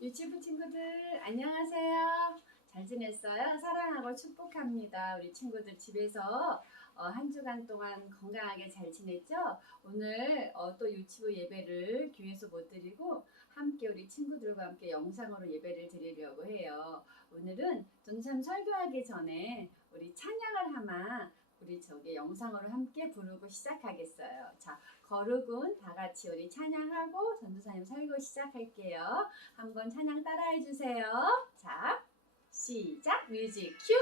유치부 친구들 안녕하세요. 잘 지냈어요? 사랑하고 축복합니다. 우리 친구들 집에서 한 주간 동안 건강하게 잘 지냈죠? 오늘 또 유치부 예배를 교회에서 못 드리고 함께 우리 친구들과 함께 영상으로 예배를 드리려고 해요. 오늘은 전참 설교하기 전에 우리 찬양을 하나 우리 영상으로 함께 부르고 시작하겠어요. 자, 거룩은 다 같이 우리 찬양하고 전도사님 설교 시작할게요. 한번 찬양 따라해 주세요. 자, 시작. 뮤직 큐.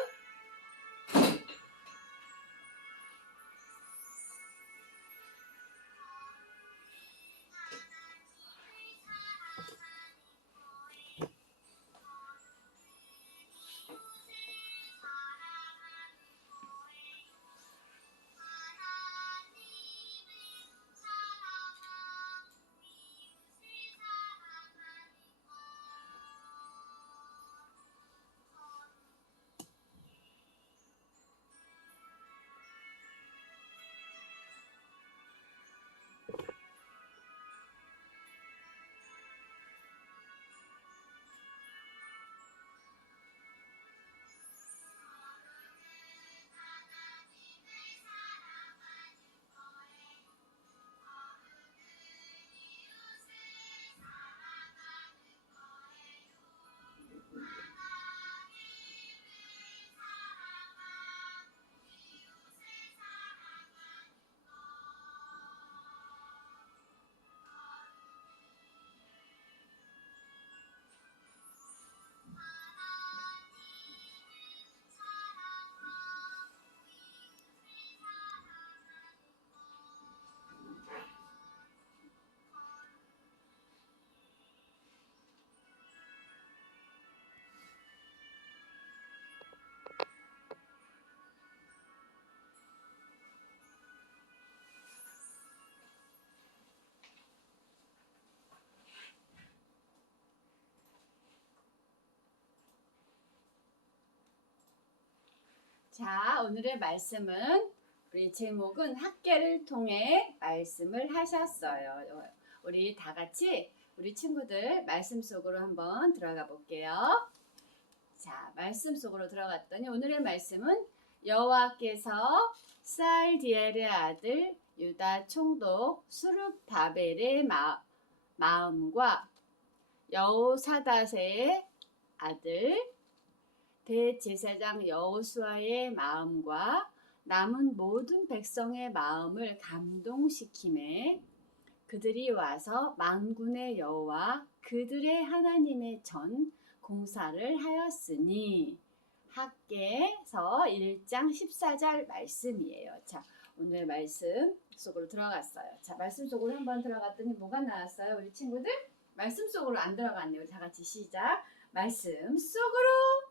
자, 오늘의 말씀은 우리 제목은 학계를 통해 말씀을 하셨어요. 우리 다 같이 우리 친구들 말씀 속으로 한번 들어가 볼게요. 자, 말씀 속으로 들어갔더니 오늘의 말씀은 여호와께서 살디엘의 아들 유다 총독 수룹바벨의 마음과 여호사닷의 아들 대제사장 여호수아의 마음과 남은 모든 백성의 마음을 감동시키매 그들이 와서 만군의 여호와 그들의 하나님의 전 공사를 하였으니 학개서 1장 14절 말씀이에요. 자, 오늘 말씀 속으로 들어갔어요. 자, 말씀 속으로 한번 들어갔더니 뭐가 나왔어요? 우리 친구들? 말씀 속으로 안 들어갔네요. 다 같이 시작. 말씀 속으로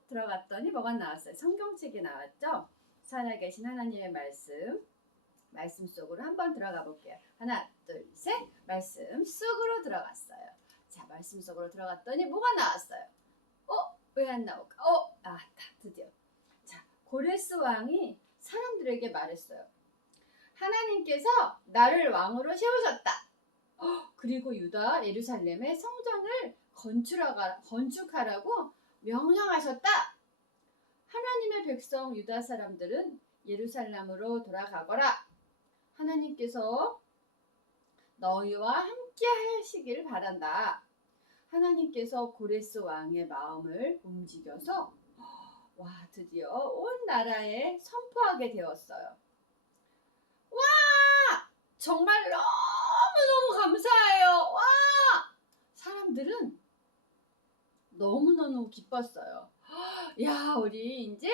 들어갔더니 뭐가 나왔어요? 성경책에 나왔죠? 살아계신 하나님의 말씀 속으로 한번 들어가 볼게요. 하나, 둘, 셋. 말씀 속으로 들어갔어요. 자, 말씀 속으로 들어갔더니 뭐가 나왔어요? 왜 안 나올까? 드디어. 자, 고레스 왕이 사람들에게 말했어요. 하나님께서 나를 왕으로 세우셨다. 그리고 유다 예루살렘의 성전을 건축하라고 명령하셨다. 하나님의 백성 유다 사람들은 예루살렘으로 돌아가거라. 하나님께서 너희와 함께 하시기를 바란다. 하나님께서 고레스 왕의 마음을 움직여서 드디어 온 나라에 선포하게 되었어요. 와! 정말 너무너무 감사해요. 와! 사람들은 너무너무 기뻤어요. 야, 우리 이제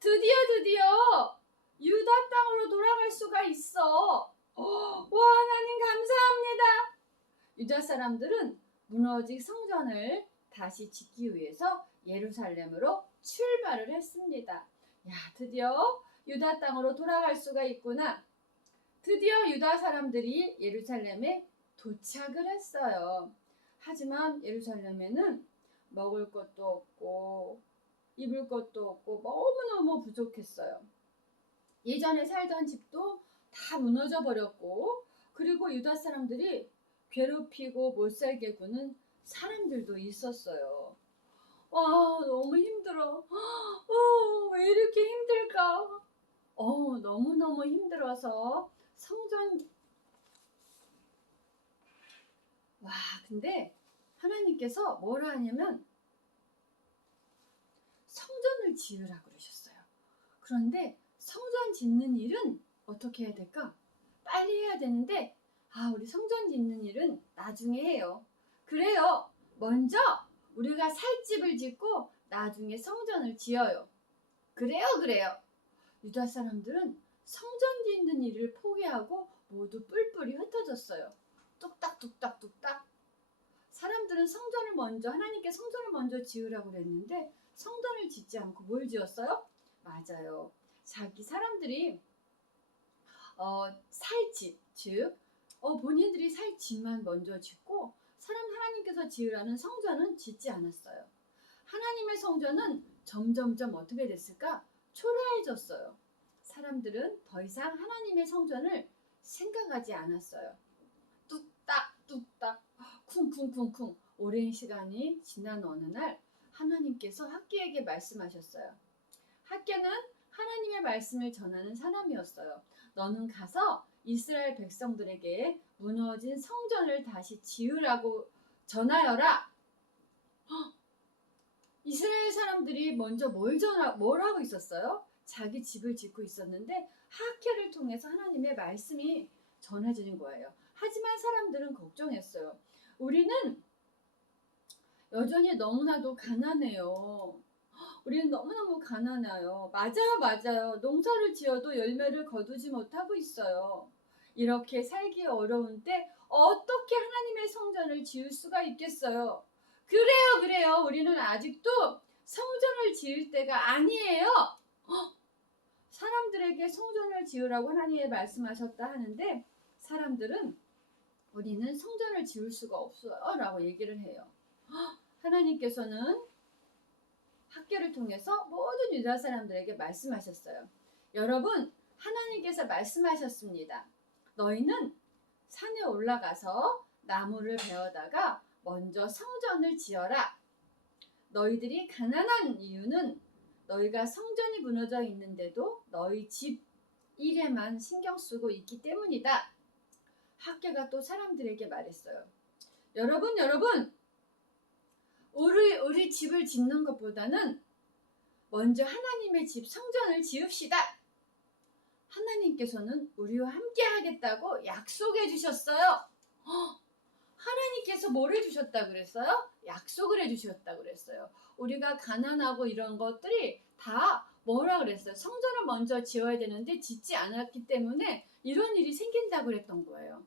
드디어 유다 땅으로 돌아갈 수가 있어. 와, 하나님 감사합니다. 유다 사람들은 무너진 성전을 다시 짓기 위해서 예루살렘으로 출발을 했습니다. 야, 드디어 유다 땅으로 돌아갈 수가 있구나. 드디어 유다 사람들이 예루살렘에 도착을 했어요. 하지만 예루살렘에는 먹을 것도 없고 입을 것도 없고 너무너무 부족했어요. 예전에 살던 집도 다 무너져 버렸고, 그리고 유다 사람들이 괴롭히고 못살게 구는 사람들도 있었어요. 와, 너무 힘들어. 왜 이렇게 힘들까? 너무너무 힘들어서 성전, 와, 근데 하나님께서 뭐라 하냐면 성전을 지으라 그러셨어요. 그런데 성전 짓는 일은 어떻게 해야 될까? 빨리 해야 되는데, 우리 성전 짓는 일은 나중에 해요. 그래요. 먼저 우리가 살 집을 짓고 나중에 성전을 지어요. 그래요. 유다 사람들은 성전 짓는 일을 포기하고 모두 뿔뿔이 흩어졌어요. 뚝딱뚝딱뚝딱. 사람들은 하나님께 성전을 먼저 지으라고 그랬는데 성전을 짓지 않고 뭘 지었어요? 맞아요. 자기 사람들이 살 집, 즉 본인들이 살 집만 먼저 짓고 하나님께서 지으라는 성전은 짓지 않았어요. 하나님의 성전은 점점점 어떻게 됐을까? 초라해졌어요. 사람들은 더 이상 하나님의 성전을 생각하지 않았어요. 뚝딱뚝딱 쿵쿵쿵쿵 오랜 시간이 지난 어느 날 하나님께서 학개에게 말씀하셨어요. 학개는 하나님의 말씀을 전하는 사람이었어요. 너는 가서 이스라엘 백성들에게 무너진 성전을 다시 지으라고 전하여라. 이스라엘 사람들이 먼저 뭘 하고 있었어요? 자기 집을 짓고 있었는데 학개를 통해서 하나님의 말씀이 전해지는 거예요. 하지만 사람들은 걱정했어요. 우리는 여전히 너무나도 가난해요. 우리는 너무너무 가난해요. 맞아요. 농사를 지어도 열매를 거두지 못하고 있어요. 이렇게 살기 어려운 때 어떻게 하나님의 성전을 지을 수가 있겠어요? 그래요. 우리는 아직도 성전을 지을 때가 아니에요. 사람들에게 성전을 지으라고 하나님이 말씀하셨다 하는데 사람들은 우리는 성전을 지을 수가 없어요 라고 얘기를 해요. 하나님께서는 학개를 통해서 모든 유다 사람들에게 말씀하셨어요. 여러분, 하나님께서 말씀하셨습니다. 너희는 산에 올라가서 나무를 베어다가 먼저 성전을 지어라. 너희들이 가난한 이유는 너희가 성전이 무너져 있는데도 너희 집 일에만 신경 쓰고 있기 때문이다. 학개가 또 사람들에게 말했어요. 여러분, 우리 집을 짓는 것보다는 먼저 하나님의 집 성전을 지읍시다. 하나님께서는 우리와 함께 하겠다고 약속해 주셨어요. 하나님께서 뭘 해주셨다 그랬어요? 약속을 해주셨다 그랬어요. 우리가 가난하고 이런 것들이 다 뭐라 그랬어요? 성전을 먼저 지어야 되는데 짓지 않았기 때문에 이런 일이 생긴다고 그랬던 거예요.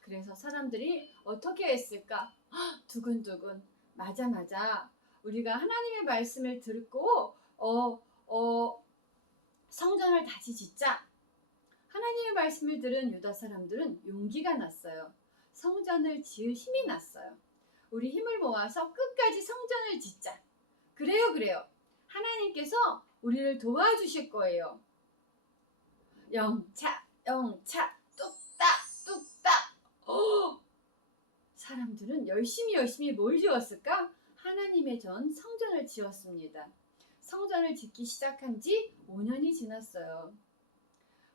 그래서 사람들이 어떻게 했을까? 두근두근. 맞아. 우리가 하나님의 말씀을 듣고 성전을 다시 짓자. 하나님의 말씀을 들은 유다 사람들은 용기가 났어요. 성전을 지을 힘이 났어요. 우리 힘을 모아서 끝까지 성전을 짓자. 그래요. 하나님께서 우리를 도와주실 거예요. 영차, 뚝딱. 사람들은 열심히 뭘 지었을까? 하나님의 전 성전을 지었습니다. 성전을 짓기 시작한 지 5년이 지났어요.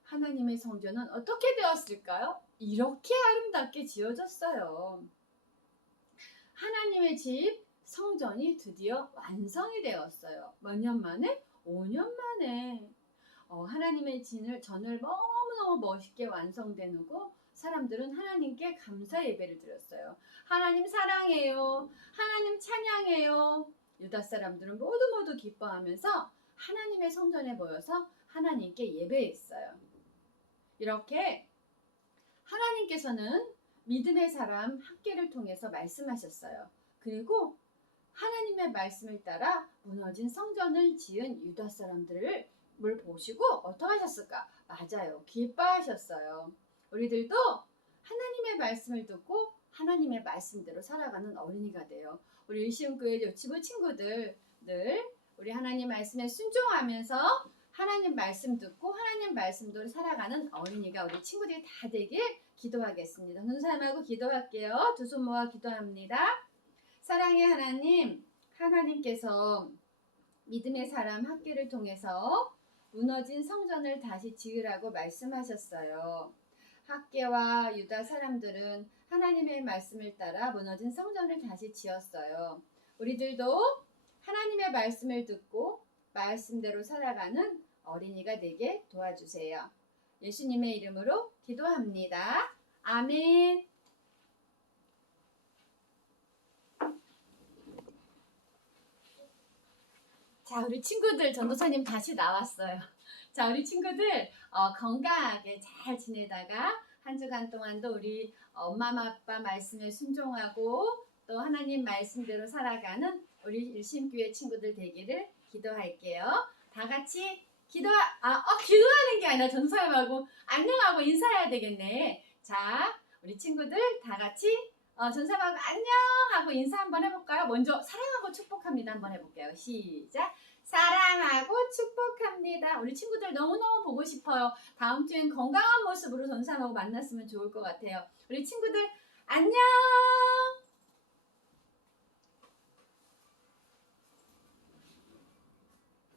하나님의 성전은 어떻게 되었을까요? 이렇게 아름답게 지어졌어요. 하나님의 집 성전이 드디어 완성이 되었어요. 몇 년 만에? 5년 만에. 하나님의 전을 너무너무 멋있게 완성된 후고 사람들은 하나님께 감사 예배를 드렸어요. 하나님 사랑해요. 하나님 찬양해요. 유다 사람들은 모두 기뻐하면서 하나님의 성전에 모여서 하나님께 예배했어요. 이렇게 하나님께서는 믿음의 사람 학개를 통해서 말씀하셨어요. 그리고 하나님의 말씀을 따라 무너진 성전을 지은 유다 사람들을 보시고 어떻게 하셨을까? 맞아요. 기뻐하셨어요. 우리들도 하나님의 말씀을 듣고 하나님의 말씀대로 살아가는 어린이가 돼요. 우리 일시음교회 유치부 친구들 늘 우리 하나님 말씀에 순종하면서 하나님 말씀 듣고 하나님 말씀대로 살아가는 어린이가 우리 친구들이 다 되길 기도하겠습니다. 눈사람하고 기도할게요. 두 손 모아 기도합니다. 사랑의 하나님, 하나님께서 믿음의 사람 학계를 통해서 무너진 성전을 다시 지으라고 말씀하셨어요. 학계와 유다 사람들은 하나님의 말씀을 따라 무너진 성전을 다시 지었어요. 우리들도 하나님의 말씀을 듣고 말씀대로 살아가는 어린이가 되게 도와주세요. 예수님의 이름으로 기도합니다. 아멘. 자, 우리 친구들, 전도사님 다시 나왔어요. 자, 우리 친구들 건강하게 잘 지내다가 한 주간 동안도 우리 엄마 아빠 말씀에 순종하고 또 하나님 말씀대로 살아가는 우리 일심교회 친구들 되기를 기도할게요. 다 같이 기도하는 게 아니라 전사님하고 안녕하고 인사해야 되겠네. 자, 우리 친구들 다 같이 전사님하고 안녕하고 인사 한번 해볼까요? 먼저 사랑하고 축복합니다. 한번 해볼게요. 시작. 사랑하고 축복합니다. 우리 친구들 너무너무 보고 싶어요. 다음 주엔 건강한 모습으로 전사님하고 만났으면 좋을 것 같아요. 우리 친구들 안녕.